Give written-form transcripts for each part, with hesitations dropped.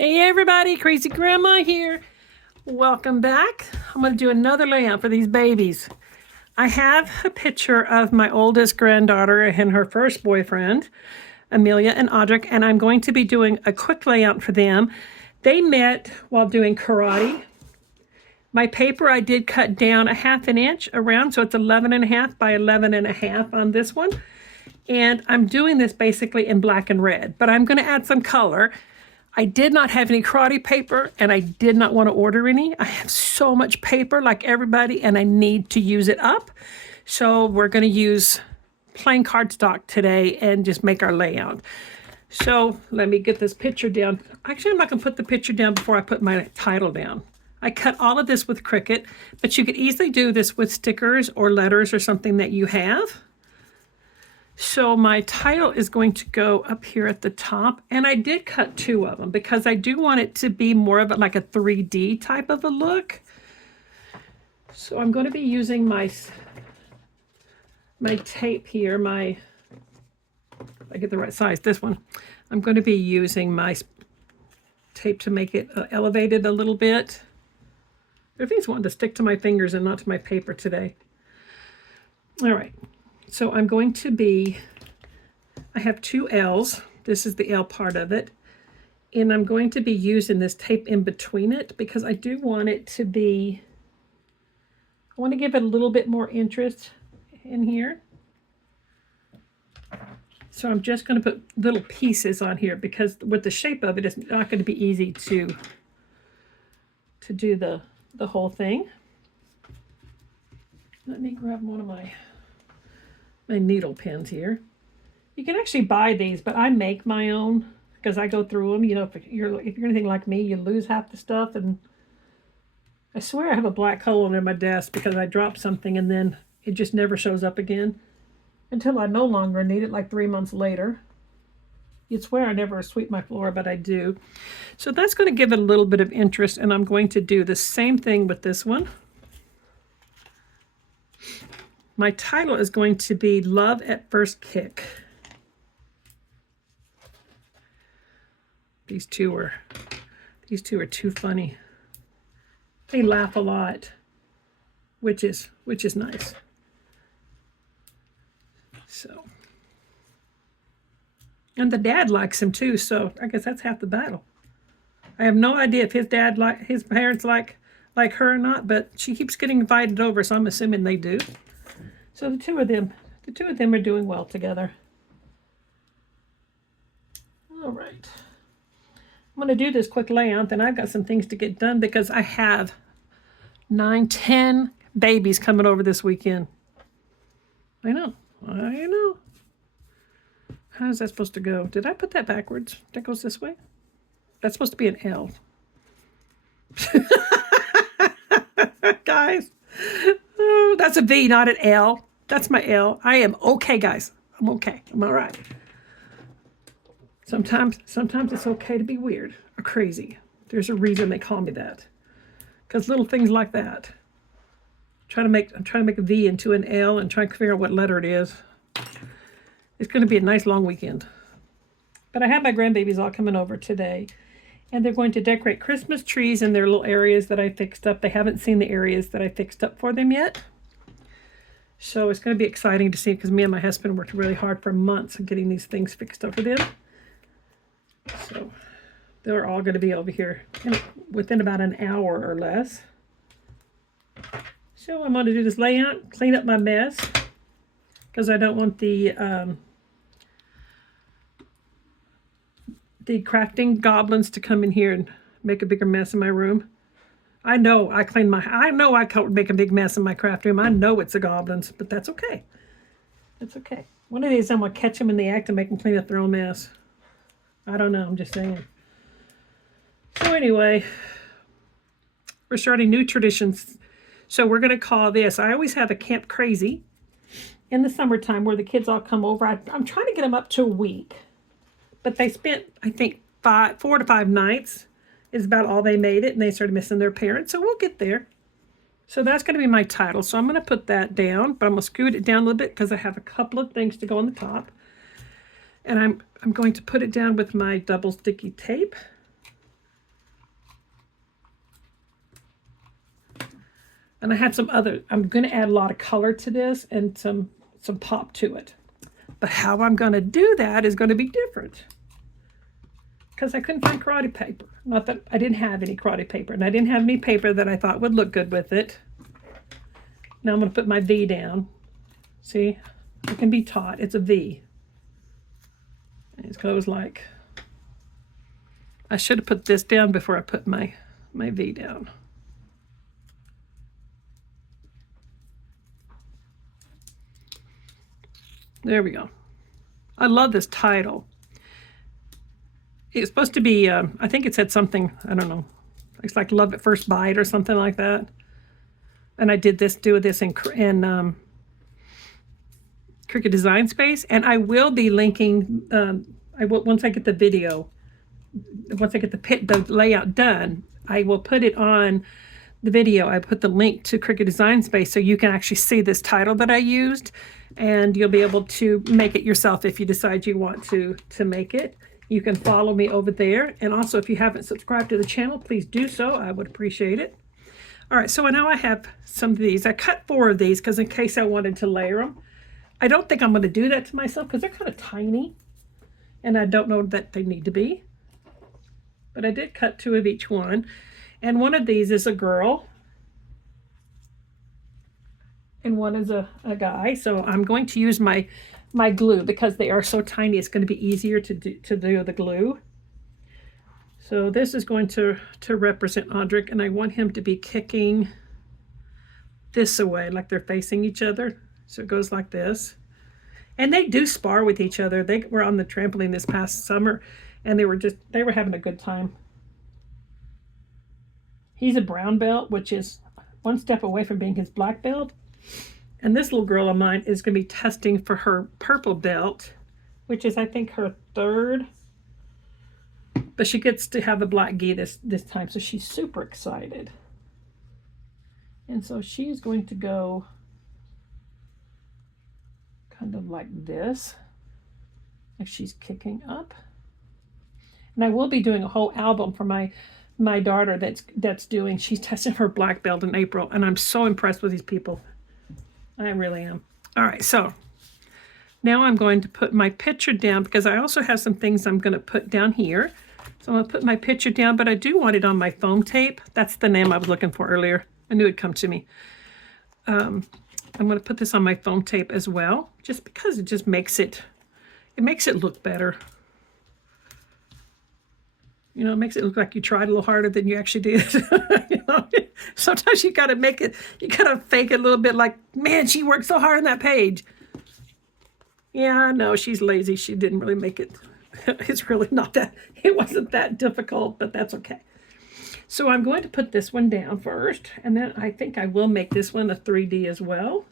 Hey everybody, Crazy Grandma here. Welcome back. I'm going to do another layout for these babies. I have a picture of my oldest granddaughter and her first boyfriend, Amelia and Audric, and I'm going to be doing a quick layout for them. They met while doing karate. My paper I did cut down a 1/2 inch around, so it's 11.5 by 11.5 on this one. And I'm doing this basically in black and red, but I'm going to add some color. I did not have any karate paper, and I did not want to order any. I have so much paper like everybody, and I need to use it up. So we're going to use plain cardstock today and just make our layout. So let me get this picture down. Actually, I'm not going to put the picture down before I put my title down. I cut all of this with Cricut, but you could easily do this with stickers or letters or something that you have. So my title is going to go up here at the top, and I did cut 2 of them because I do want it to be more of like a 3D type of a look. So I'm going to be using my tape here, I get the right size, this one. I'm going to be using my tape to make it elevated a little bit. Everything's wanting to stick to my fingers and not to my paper today. All right. So I'm going to I have 2 L's. This is the L part of it. And I'm going to be using this tape in between it because I do want it to be, I want to give it a little bit more interest in here. So I'm just going to put little pieces on here because with the shape of it, it's not going to be easy to do the whole thing. Let me grab one of my needle pens here. You can actually buy these, but I make my own because I go through them. You know, if you're anything like me, you lose half the stuff, and I swear I have a black hole under my desk because I dropped something and then it just never shows up again until I no longer need it, like 3 months later. You'd swear I never sweep my floor, but I do. So that's going to give it a little bit of interest, and I'm going to do the same thing with this one. My title is going to be Love at First Kick. These two are too funny. They laugh a lot, which is nice. So, and the dad likes him too, so I guess that's half the battle. I have no idea if his parents like her or not, but she keeps getting invited over, so I'm assuming they do. So the two of them are doing well together. All right. I'm going to do this quick layout, and I've got some things to get done because I have 9, 10 babies coming over this weekend. I know. How's that supposed to go? Did I put that backwards? That goes this way? That's supposed to be an L. Guys. Oh, that's a V, not an L. That's my L. I am okay, guys. I'm okay. I'm all right. Sometimes it's okay to be weird or crazy. There's a reason they call me that. Because little things like that. I'm trying to make a V into an L and trying to figure out what letter it is. It's going to be a nice long weekend. But I have my grandbabies all coming over today. And they're going to decorate Christmas trees in their little areas that I fixed up. They haven't seen the areas that I fixed up for them yet. So it's going to be exciting to see because me and my husband worked really hard for months on getting these things fixed up for them. So they're all going to be over here within about an hour or less. So I'm going to do this layout, clean up my mess because I don't want the crafting goblins to come in here and make a bigger mess in my room. I know I could make a big mess in my craft room. I know it's the goblins, but that's okay. That's okay. One of these I'm going to catch them in the act and make them clean up their own mess. I don't know. I'm just saying. So anyway, we're starting new traditions. So we're going to call this, I always have a Camp Crazy in the summertime where the kids all come over. I'm trying to get them up to a week. But they spent, I think, 4 to 5 nights is about all they made it. And they started missing their parents. So we'll get there. So that's going to be my title. So I'm going to put that down. But I'm going to scoot it down a little bit because I have a couple of things to go on the top. And I'm going to put it down with my double sticky tape. And I had some other, I'm going to add a lot of color to this and some pop to it. But how I'm going to do that is going to be different. Because I couldn't find karate paper. Not that I didn't have any karate paper. And I didn't have any paper that I thought would look good with it. Now I'm going to put my V down. See? It can be taught. It's a V. And it goes like... I should have put this down before I put my V down. There we go. I love this title. It's supposed to be, I think it said something, I don't know. It's like Love at First Bite or something like that. And I did this, do this in Cricut Design Space. And I will be linking, once I get the video, once I get the layout done, I will put it on the video. I put the link to Cricut Design Space so you can actually see this title that I used, and you'll be able to make it yourself if you decide you want to make it. You can follow me over there, and also if you haven't subscribed to the channel, please do so. I would appreciate it. All right, so now I have some of these. I cut 4 of these because in case I wanted to layer them. I don't think I'm going to do that to myself because they're kind of tiny, and I don't know that they need to be. But I did cut 2 of each one. And one of these is a girl. And one is a guy. So I'm going to use my glue because they are so tiny. It's going to be easier to do the glue. So this is going to represent Audric. And I want him to be kicking this away like they're facing each other. So it goes like this. And they do spar with each other. They were on the trampoline this past summer. And they were having a good time. He's a brown belt, which is 1 step away from being his black belt. And this little girl of mine is going to be testing for her purple belt, which is, I think, her 3rd. But she gets to have a black gi this time, so she's super excited. And so she's going to go kind of like this, like she's kicking up. And I will be doing a whole album for my daughter she's testing her black belt in April, and I'm so impressed with these people. I really am. All right, so now I'm going to put my picture down because I also have some things I'm going to put down here. So I'm going to put my picture down, but I do want it on my foam tape. That's the name I was looking for earlier. I knew it'd come to me. I'm going to put this on my foam tape as well, just because it just makes it look better. You know, it makes it look like you tried a little harder than you actually did. You know? Sometimes you got to make it, you got to fake it a little bit like, man, she worked so hard on that page. Yeah, no, she's lazy. She didn't really make it. It's really not that, it wasn't that difficult, but that's okay. So I'm going to put this one down first, and then I think I will make this one a 3D as well.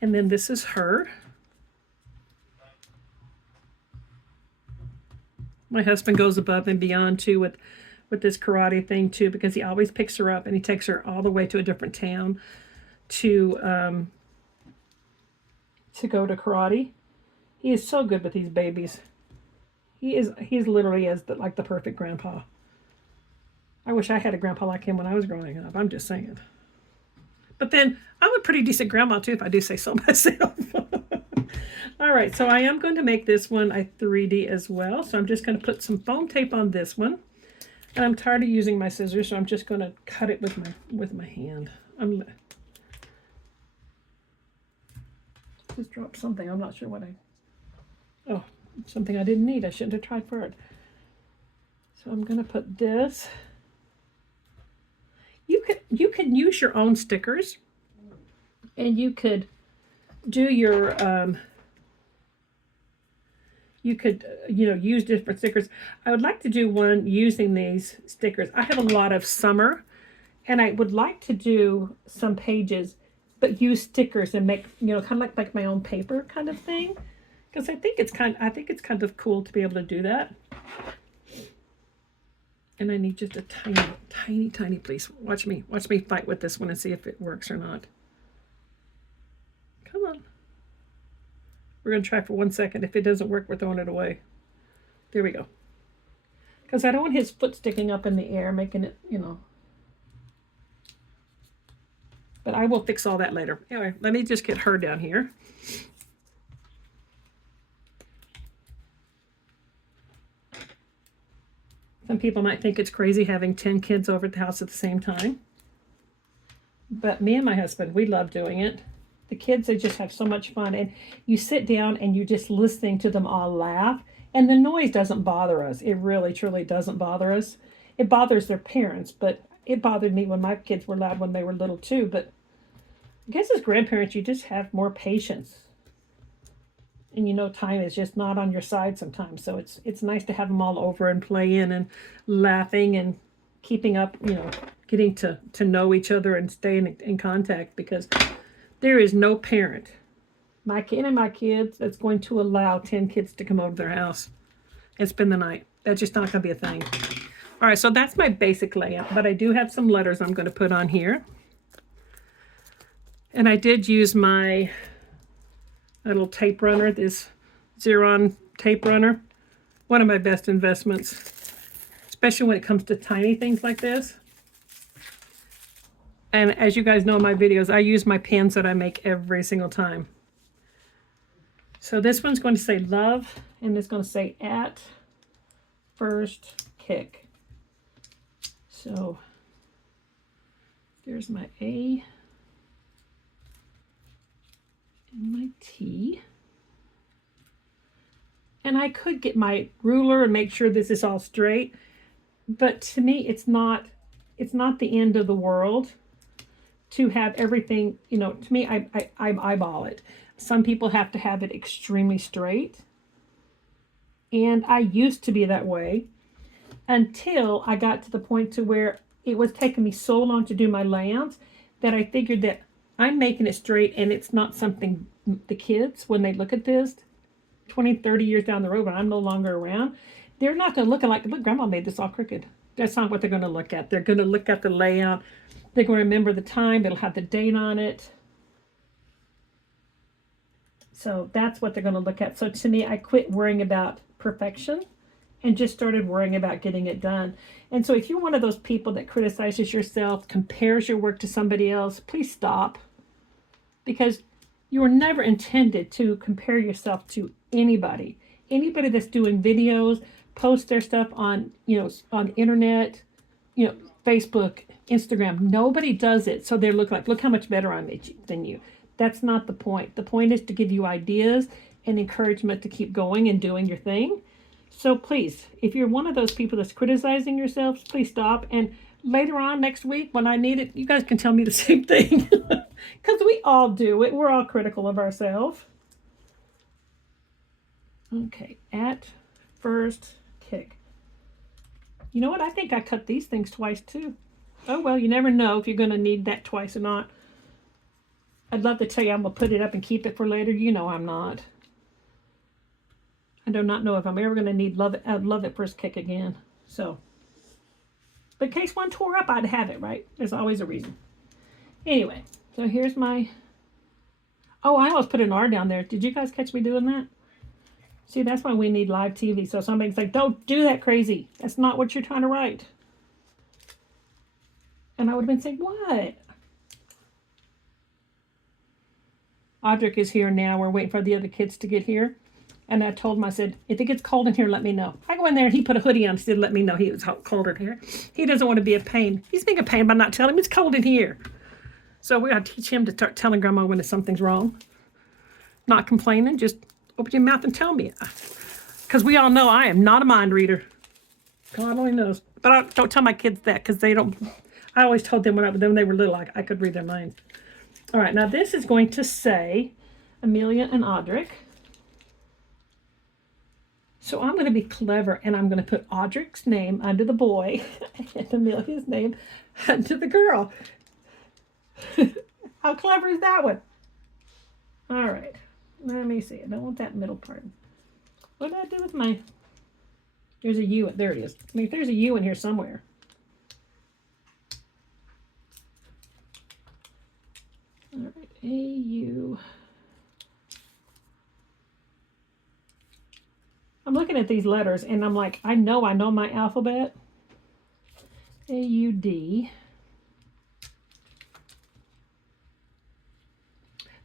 And then this is her. My husband goes above and beyond too with this karate thing too, because he always picks her up and he takes her all the way to a different town to go to karate. He is so good with these babies. He's literally like the perfect grandpa. I wish I had a grandpa like him when I was growing up. I'm just saying. But then I'm a pretty decent grandma too, if I do say so myself. All right, so I am going to make this one a 3D as well. So I'm just going to put some foam tape on this one. And I'm tired of using my scissors, so I'm just going to cut it with my hand. Just dropped something. I'm not sure what oh, something I didn't need. I shouldn't have tried for it. So I'm going to put this. You can use your own stickers, and you could do your use different stickers. I would like to do one using these stickers. I have a lot of summer, and I would like to do some pages, but use stickers and make, kind of like my own paper kind of thing. Because I think it's kind of cool to be able to do that. And I need just a tiny piece. Watch me fight with this one and see if it works or not. Come on. We're going to try for 1 second. If it doesn't work, we're throwing it away. There we go. because I don't want his foot sticking up in the air, making it, you know. But I will fix all that later. Anyway, let me just get her down here. Some people might think it's crazy having 10 kids over at the house at the same time. But me and my husband, we love doing it. The kids, they just have so much fun. And you sit down and you're just listening to them all laugh. And the noise doesn't bother us. It really, truly doesn't bother us. It bothers their parents, but it bothered me when my kids were loud when they were little too. But I guess as grandparents, you just have more patience. And you know, time is just not on your side sometimes. So it's nice to have them all over and playing and laughing and keeping up, you know, getting to know each other and staying in contact, because there is no parent, my kid and my kids, that's going to allow 10 kids to come over to their house and spend the night. That's just not going to be a thing. All right, so that's my basic layout, but I do have some letters I'm going to put on here. And I did use my little tape runner, this Xeron tape runner. One of my best investments, especially when it comes to tiny things like this. And as you guys know in my videos, I use my pens that I make every single time. So this one's going to say love, and it's going to say at first kick. So there's my A and my T. And I could get my ruler and make sure this is all straight, but to me it's not the end of the world to have everything, you know. To me, I eyeball it. Some people have to have it extremely straight, and I used to be that way until I got to the point to where it was taking me so long to do my layouts that I figured that I'm making it straight, and it's not something the kids, when they look at this 20, 30 years down the road when I'm no longer around, they're not going to look at like, look, Grandma made this all crooked. That's not what they're going to look at. They're going to look at the layout. They're going to remember the time. It'll have the date on it. So that's what they're going to look at. So to me, I quit worrying about perfection and just started worrying about getting it done. And so if you're one of those people that criticizes yourself, compares your work to somebody else, please stop. Because you were never intended to compare yourself to anybody. Anybody that's doing videos, post their stuff on, you know, on the internet, you know, Facebook, Instagram. Nobody does it, so they look like, look how much better I'm than you. That's not the point. The point is to give you ideas and encouragement to keep going and doing your thing. So please, if you're one of those people that's criticizing yourselves, please stop. And later on next week when I need it, you guys can tell me the same thing. Because we all do it. We're all critical of ourselves. Okay, at first kick. You know what? I think I cut these things twice too. Oh, well, you never know if you're going to need that twice or not. I'd love to tell you I'm going to put it up and keep it for later. You know I'm not. I do not know if I'm ever going to need love at first kick again. So, but in case one tore up, I'd have it, right? There's always a reason. Anyway, so here's my... Oh, I almost put an R down there. Did you guys catch me doing that? See, that's why we need live TV. So somebody's like, don't do that, crazy. That's not what you're trying to write. And I would have been saying, what? Audric is here now. We're waiting for the other kids to get here. And I told him, I said, if it gets cold in here, let me know. I go in there and he put a hoodie on instead of let me know he was cold in here. He doesn't want to be a pain. He's being a pain by not telling him it's cold in here. So we got to teach him to start telling Grandma when something's wrong. Not complaining, just open your mouth and tell me. Because we all know I am not a mind reader. God only knows. But I don't tell my kids that because they don't. I always told them when they were little, I could read their minds. All right, now this is going to say Amelia and Audric. So I'm going to be clever, and I'm going to put Audric's name under the boy and Amelia's name under the girl. How clever is that one? All right, let me see. I don't want that middle part. What did I do with my... There's a U. There it is. I mean, there's a U in here somewhere. All right, A-U. I'm looking at these letters and I'm like, I know my alphabet. A-U-D.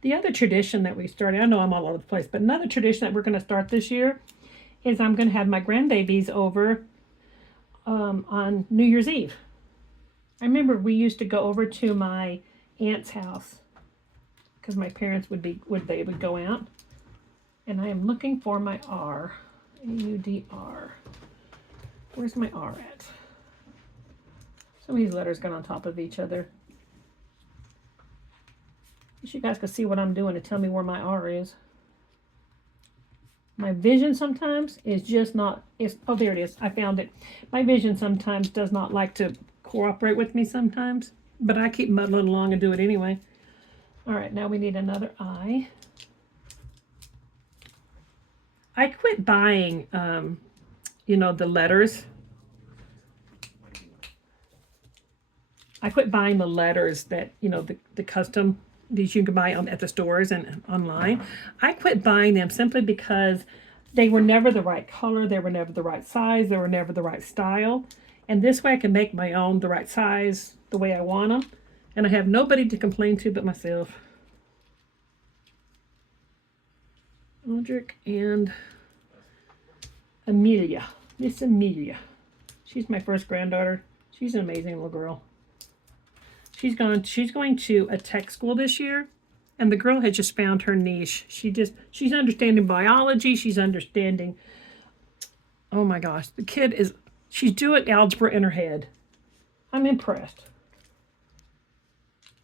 The other tradition that we started, I know I'm all over the place, but another tradition that we're going to start this year is I'm going to have my grandbabies over on New Year's Eve. I remember we used to go over to my aunt's house because my parents would go out. And I am looking for my R. A-U-D-R. Where's my R at? Some of these letters got on top of each other. Wish you guys could see what I'm doing to tell me where my R is. My vision sometimes is just not, oh, there it is. I found it. My vision sometimes does not like to cooperate with me sometimes, but I keep muddling along and do it anyway. All right, now we need another I. I quit buying, the letters. I quit buying the letters that, the custom, these you can buy at the stores and online. I quit buying them simply because they were never the right color, they were never the right size, they were never the right style. And this way I can make my own, the right size, the way I want them. And I have nobody to complain to but myself. Audric and Amelia. Miss Amelia. She's my first granddaughter. She's an amazing little girl. She's going to a tech school this year, and the girl had just found her niche. She's understanding biology. She's understanding, oh my gosh, she's doing algebra in her head. I'm impressed.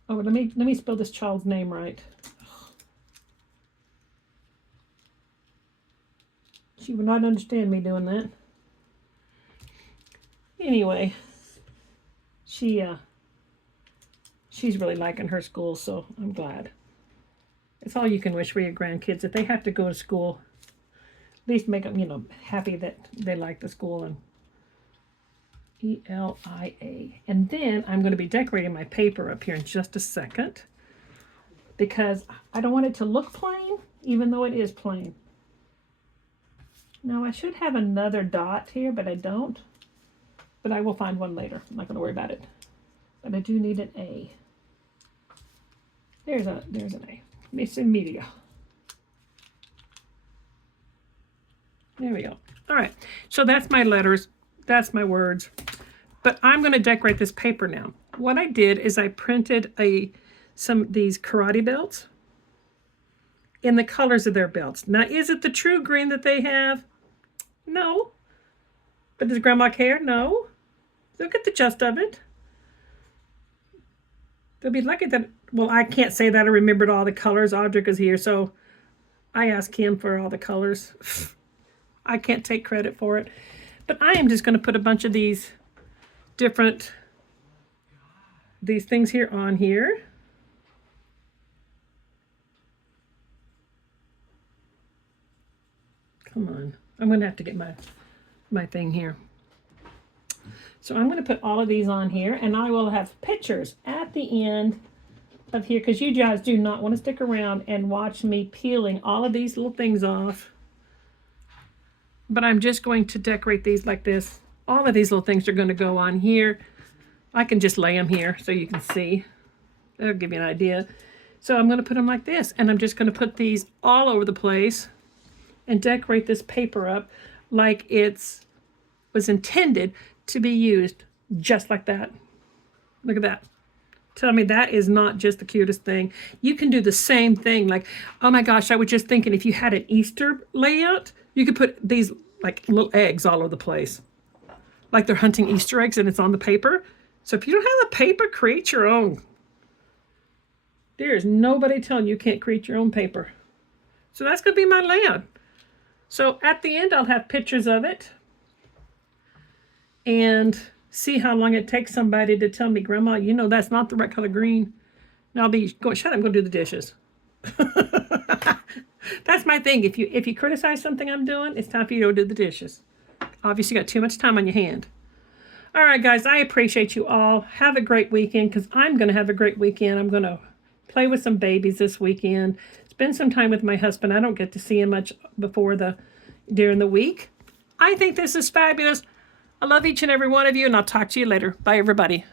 Oh, let me spell this child's name right. She would not understand me doing that. Anyway, she's really liking her school, so I'm glad. It's all you can wish for your grandkids. If they have to go to school, at least make them, happy that they like the school. And E-L-I-A. And then I'm going to be decorating my paper up here in just a second because I don't want it to look plain, even though it is plain. Now I should have another dot here, but I don't. But I will find one later. I'm not going to worry about it. But I do need an A. There's an A. Miss Amelia. There we go. All right. So that's my letters. That's my words. But I'm going to decorate this paper now. What I did is I printed some of these karate belts in the colors of their belts. Now, is it the true green that they have? No. But does Grandma care? No. They'll get the gist of it. They'll be lucky that, well, I can't say that I remembered all the colors. Audric is here, so I asked him for all the colors. I can't take credit for it. But I am just going to put a bunch of these things here on here. Come on. I'm going to have to get my thing here. So I'm going to put all of these on here, and I will have pictures at the end of here, because you guys do not want to stick around and watch me peeling all of these little things off. But I'm just going to decorate these like this. All of these little things are going to go on here. I can just lay them here so you can see. That'll give you an idea. So I'm going to put them like this, and I'm just going to put these all over the place and decorate this paper up like was intended to be used just like that. Look at that. Tell me that is not just the cutest thing. You can do the same thing. Like, oh my gosh, I was just thinking if you had an Easter layout, you could put these like little eggs all over the place. Like they're hunting Easter eggs and it's on the paper. So if you don't have the paper, create your own. There's nobody telling you can't create your own paper. So that's going to be my layout. So at the end, I'll have pictures of it. And see how long it takes somebody to tell me, Grandma, that's not the right color green. And I'll be going, shut up, I'm going to do the dishes. That's my thing. If you criticize something I'm doing, it's time for you to go do the dishes. Obviously, you got too much time on your hand. All right, guys, I appreciate you all. Have a great weekend, because I'm going to have a great weekend. I'm going to play with some babies this weekend. Spend some time with my husband. I don't get to see him much before during the week. I think this is fabulous. I love each and every one of you, and I'll talk to you later. Bye, everybody.